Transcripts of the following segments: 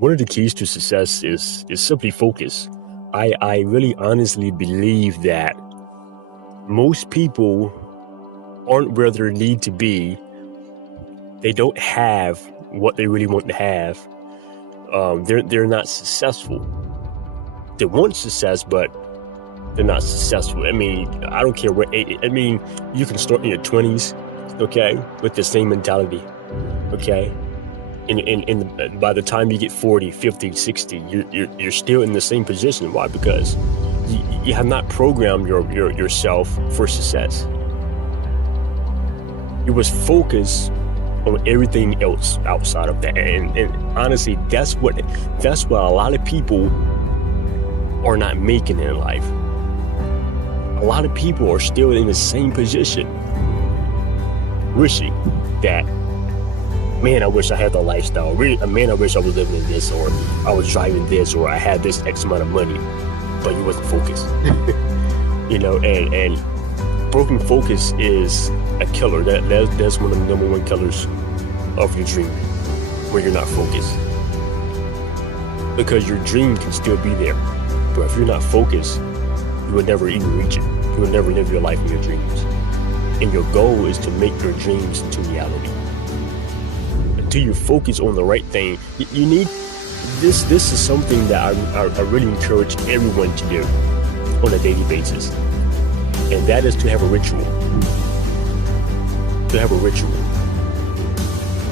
One of the keys to success is simply focus. I really honestly believe that most people aren't where they need to be. They don't have what they really want to have. They're not successful. They want success, but they're not successful. I mean, I don't care what. I mean, you can start in your 20s, okay, with the same mentality, okay. By the time you get 40, 50, 60, you're still in the same position. Why? Because you have not programmed yourself for success. You was focused on everything else outside of that, and honestly, that's what a lot of people are not making in life. A lot of people are still in the same position, wishing that, man, I wish I had the lifestyle. Man, I wish I was living in this, or I was driving this, or I had this X amount of money, but you wasn't focused. And broken focus is a killer. That's one of the number one killers of your dream, when you're not focused. Because your dream can still be there, but if you're not focused, you will never even reach it. You will never live your life in your dreams. And your goal is to make your dreams into reality. Until you focus on the right thing, you need this. This is something that I really encourage everyone to do on a daily basis, and that is to have a ritual. To have a ritual.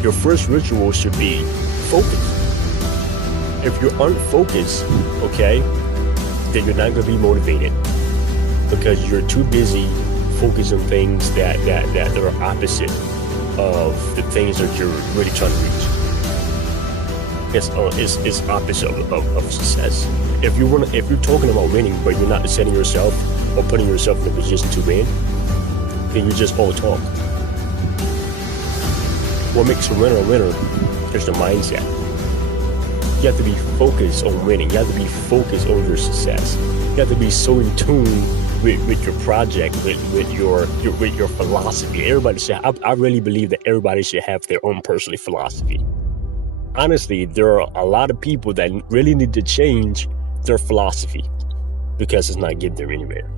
Your first ritual should be focus. If you aren't focused, okay, then you're not going to be motivated, because you're too busy focusing on things that are opposite of the things that you're really trying to reach. It's opposite of success. If you're talking about winning, but you're not setting yourself or putting yourself in a position to win, then you just all talk. What makes a winner is the mindset. You have to be focused on winning. You have to be focused on your success. You have to be so in tune with your project, with your philosophy. Everybody should. I really believe that everybody should have their own personal philosophy. Honestly, there are a lot of people that really need to change their philosophy, because it's not getting them anywhere.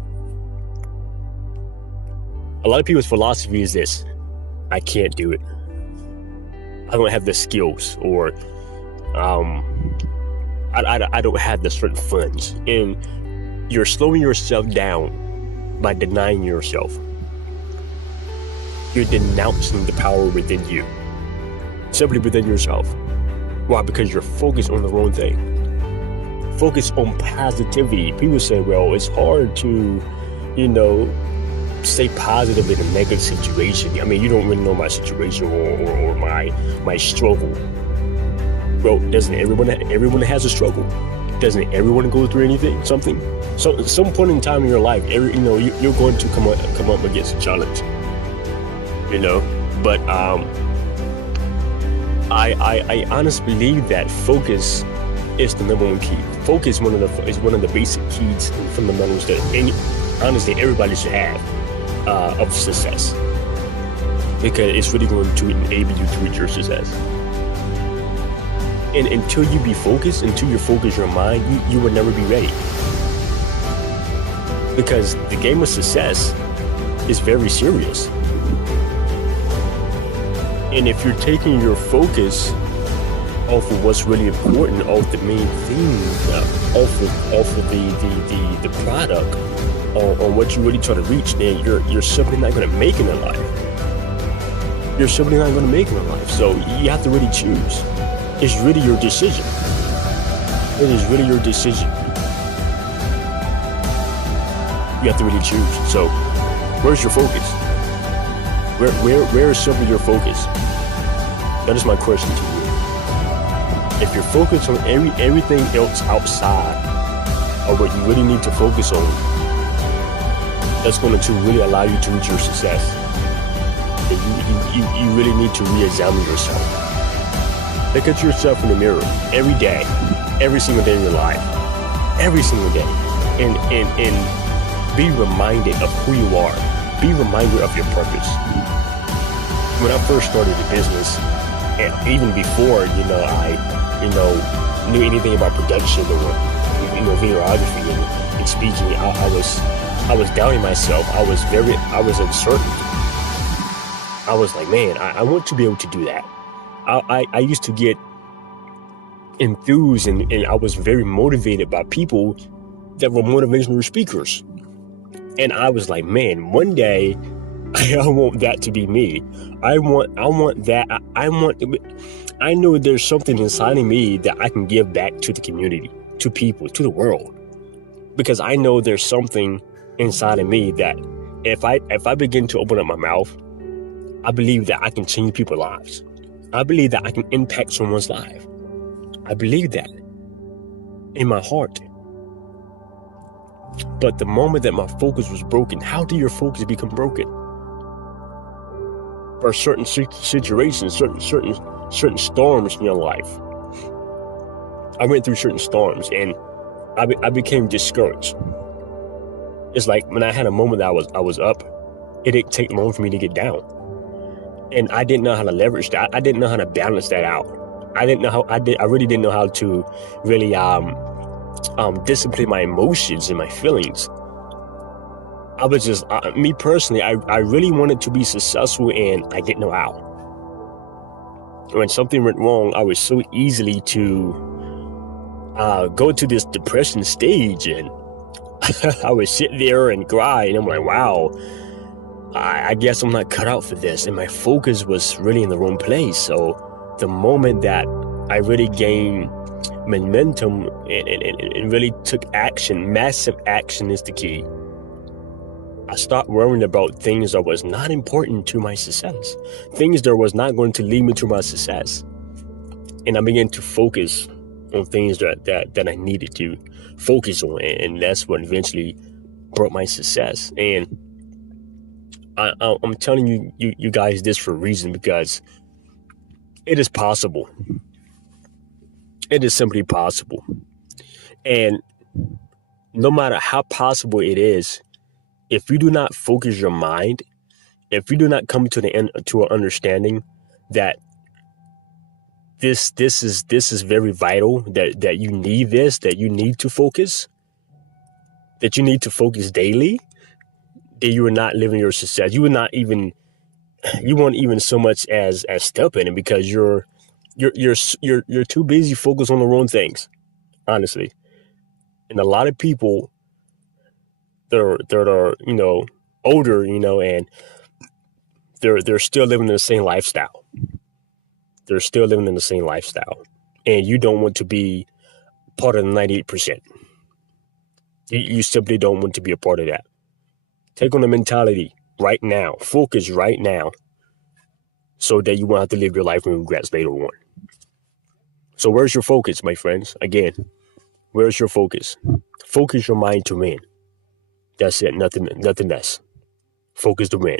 A lot of people's philosophy is this: I can't do it. I don't have the skills, or I don't have the certain funds. And you're slowing yourself down by denying yourself. You're denouncing the power within you, simply within yourself. Why? Because you're focused on the wrong thing. Focus on positivity. People say, well, it's hard to, stay positive in a negative situation. I mean, you don't really know my situation or my struggle. Bro, doesn't everyone has a struggle? Doesn't everyone go through something? So at some point in time in your life, you're going to come up against a challenge. But I honestly believe that focus is the number one key. Focus is one of the basic keys and fundamentals that honestly everybody should have of success, because it's really going to enable you to reach your success. And until you focus your mind, you will never be ready. Because the game of success is very serious. And if you're taking your focus off of what's really important, off the main thing, off of the product, on what you're really trying to reach, then you're simply not going to make it in life. You're simply not going to make it in life. So you have to really choose. It's really your decision. It is really your decision. You have to really choose. So, where's your focus? Where is simply your focus? That is my question to you. If you're focused on everything else outside of what you really need to focus on, that's going to really allow you to reach your success. You really need to re-examine yourself. Look at yourself in the mirror every day, every single day of your life, every single day, and be reminded of who you are. Be reminded of your purpose. When I first started the business, And even before, I, knew anything about production or, videography and speaking, I was doubting myself. I was uncertain. I was like, man, I want to be able to do that. I used to get enthused and I was very motivated by people that were motivational speakers. And I was like, man, one day I want that to be me. I want that. I know there's something inside of me that I can give back to the community, to people, to the world. Because I know there's something inside of me that if I begin to open up my mouth, I believe that I can change people's lives. I believe that I can impact someone's life. I believe that in my heart. But the moment that my focus was broken, how do your focus become broken? For certain situations, certain storms in your life. I went through certain storms and I became discouraged. It's like when I had a moment that I was up, it didn't take long for me to get down. And I didn't know how to leverage that. I didn't know how to balance that out. I really didn't know how to really discipline my emotions and my feelings. I was just, me personally, I really wanted to be successful and I didn't know how. When something went wrong, I was so easily to go to this depression stage, and I would sit there and cry, and I'm like, wow, I guess I'm not cut out for this. And my focus was really in the wrong place. So the moment that I really gained momentum and really took action, massive action is the key. I stopped worrying about things that was not important to my success, things that was not going to lead me to my success. And I began to focus on things that I needed to focus on. And that's what eventually brought my success. And I'm telling you guys this for a reason, because it is possible. It is simply possible. And no matter how possible it is, if you do not focus your mind, if you do not come to an understanding that this is very vital, that you need this, that you need to focus daily, that you are not living your success. You won't even so much as step in it, because you're too busy focused on the wrong things, honestly. And a lot of people that are older, and they're still living in the same lifestyle. They're still living in the same lifestyle, and you don't want to be part of the 98%. You simply don't want to be a part of that. Take on the mentality right now. Focus right now, so that you won't have to live your life with regrets later on. So where's your focus, my friends? Again, where's your focus? Focus your mind to win. That's it. Nothing less. Focus to win.